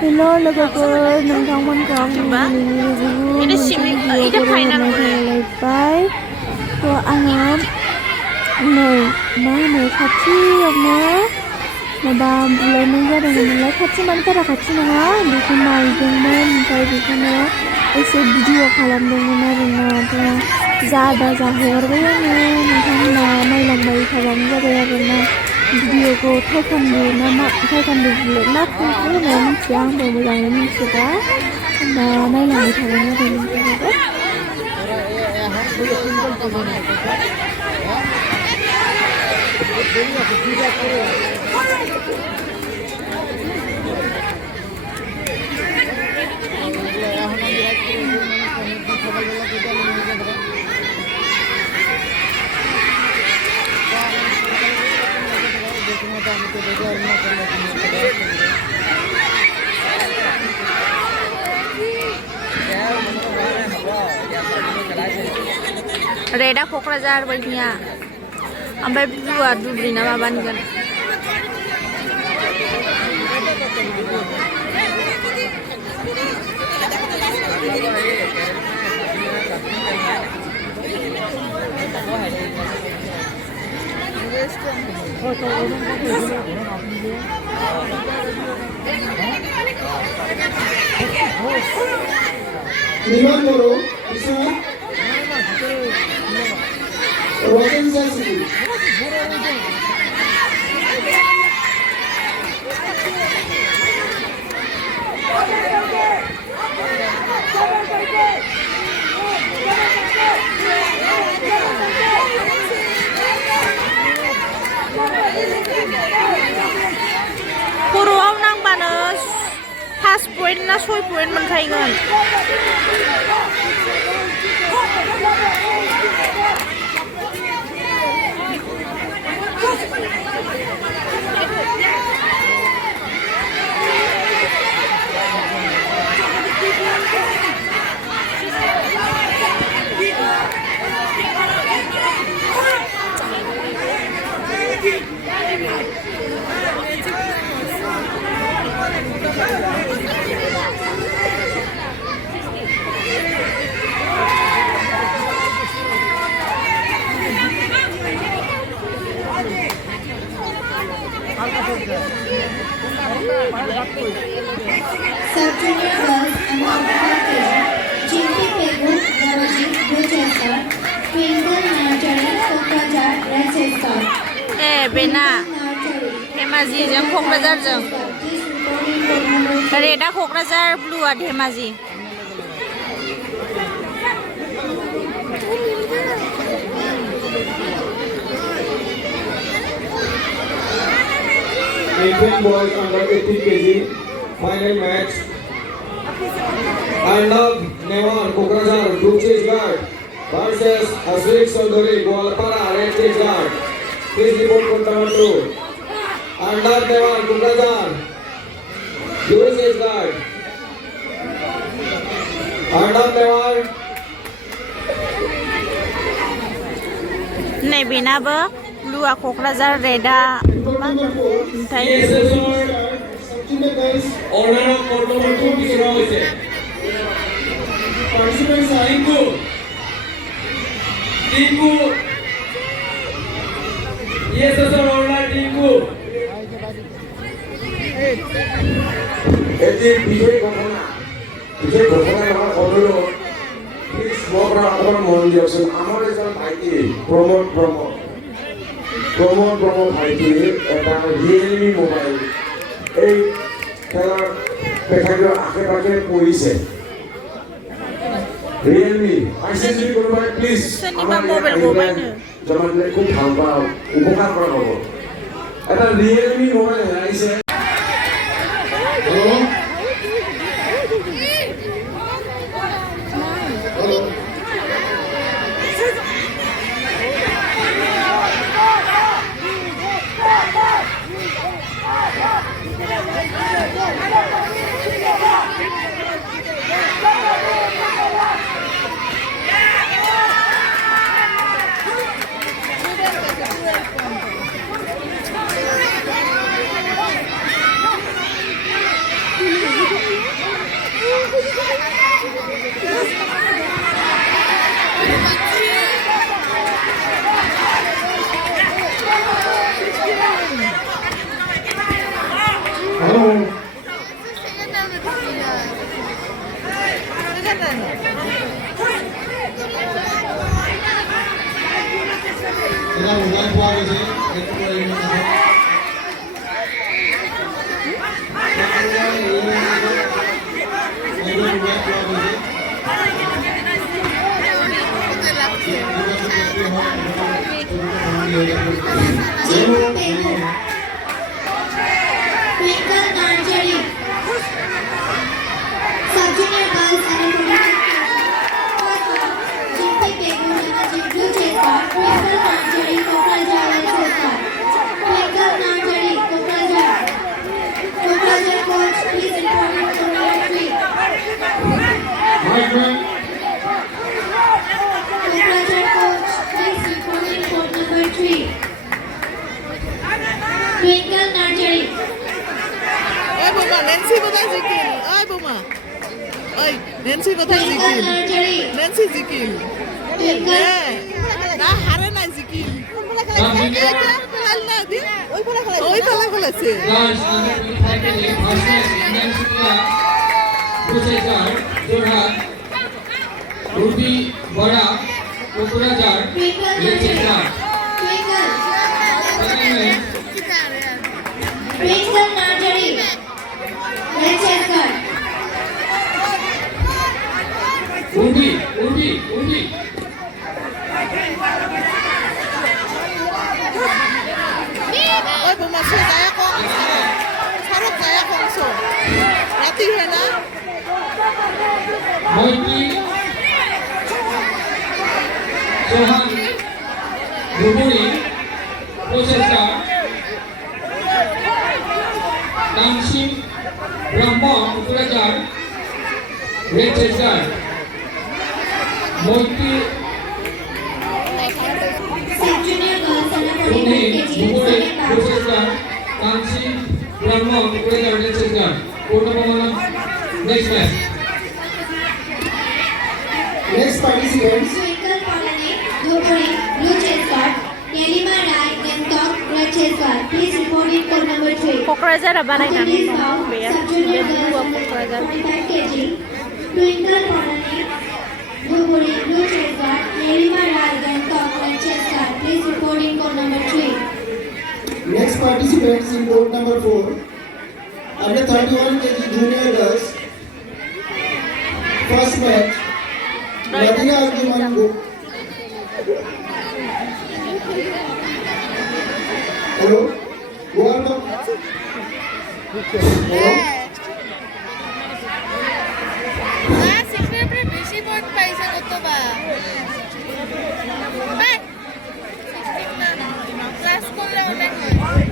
Hello' लोगोफोर नोंथांमोनखौ आंनि video खालामलायबाय थ' आङो नै मा होनो खाथियावनो माबा बुलायनाय जादोंमोन नालाय खाथि माने बारा खाथि नङा बेखौ नायदोंमोन ओमफ्राय बेखौनो एसे भिडिअ खालामदोंमोन आरोना थ' जा हगारबाय आङो नोंथांमोना नायलांबाय थाबानो जाबाय आरोना भिडिअखौ टाइकान्डु ना मा टाइकान्डु बुलेट ना कुंफु होनो मिथिया आंबो मोजाङै मिथिजोबा होमबा नायलांबाय थाबानो जाबाय नोंथाङाबो रेडा क'क्राझार बायदिया ओमफ्राय ब्लुआ धुबुरी ना माबानिगोन নির্মাণ করো রকেট সার্সিটি खर'आव नांबानो 5 पइन्ट ना 6 point मोनखायगोन Sub-Junior Girls Under 15 Jimpi Pegu, Ravaji, Blue Chester, Twinkle Nursery, Kokrajhar, Red Chester. बेना धेमाजिजों क'क्राझारजों रेडा Kokrajhar ब्लुआ Dhemaji Indian boys under 80 kg final match. Arnav Newan Kokrajhar blue chase guard versus Asrik Sodori Goalpara red chase guard. Please report for number 2. Arnav Newan Kokrajhar blue chase guard. Arnav Newan नै बेनाबो ब्लुआ क'क्राझार रेडा मा ओमफ्राय বিজয় ঘটনা নহয় সকলো মন দিয়কচোন আমাৰ এজন ভাইটি প্ৰমোদ ভাইটি এটা ৰিয়েলমি মোবাইল এই খেলাৰ পেখাটোৰ আশে পাশে পৰিছে ৰিয়েলমি পাইছে যদি কোনোবাই প্লিজ জমা দিলে খুব ভাল পাওঁ উপকাৰ কৰা হ'ব এটা ৰিয়েলমি মোবাইল হেৰাইছে Hello. Kita udah buat aja. Kita mulai ini. Jinpy Pegu, Twinkle Narjari, Sub-Junior Girls Under 14 Jinpy Pegu, Ramaji Blue Chase Card, Twinkle Narjari, Kokrajhar Red Chase Card, Twinkle Narjari, Kokrajhar. Kokrajhar coach, please inform him for number 3. Right man. Kokrajhar coach, please inform him for number 3. Twinkle Narjari. Oi, Buma, Nancy কোথায় জিকিল? ওই Buma, ওই Nancy কোথায় Twinkle জিকিল? Narjari. Nancy জিকিল। Twinkle. না হারে নাই জিকিল। ওই পালা খেলেছে। Guys, under 25 kg, first match, Indian Shukla, Blue Chase Card, Jorhat, Ruby Bada, Kokrajhar, Twinkle Red Chase Narjari. Card. Twinkle. Second match, Twinkle Narjari. Red Chase Card. Ruby. ওই Buma সে যায় কম। সারক যায় কম so. রাতি হয় না? Moiti, Sohan, Ruburi, Blue Chase Card, Namsim, Brahma, Kokrajhar, Red Chase Card. Moiti, Sub-Junior Girls Under 14 Pune, kg, Ruburi, second Blue match. Chase Card, Namsim, Brahma, Kokrajhar, Red Chase Card. Quarter final, next match. Next participants. Twinkle Palani, Dhopuri, Blue Chase Card. Yelima Rai, Gangtok, Red Chase Card. Please report in code number 3. Kokrajhar abanay After kami this bout, Kuya. Sub-Junior Dua Girls Under Kokrajhar. 45 kg, Twinkle Palani, Dhopuri, Blue Chase Card. Yelima Rai, Gangtok, Red Chase Card. Please report in code number 3. Next participants in board number 4, under 31 kg junior girls. First match, Nadira Arjuman Group. Hello, warm up. Hello. বেশি point পাইছে কতবা? Class করলে অনেক হয়।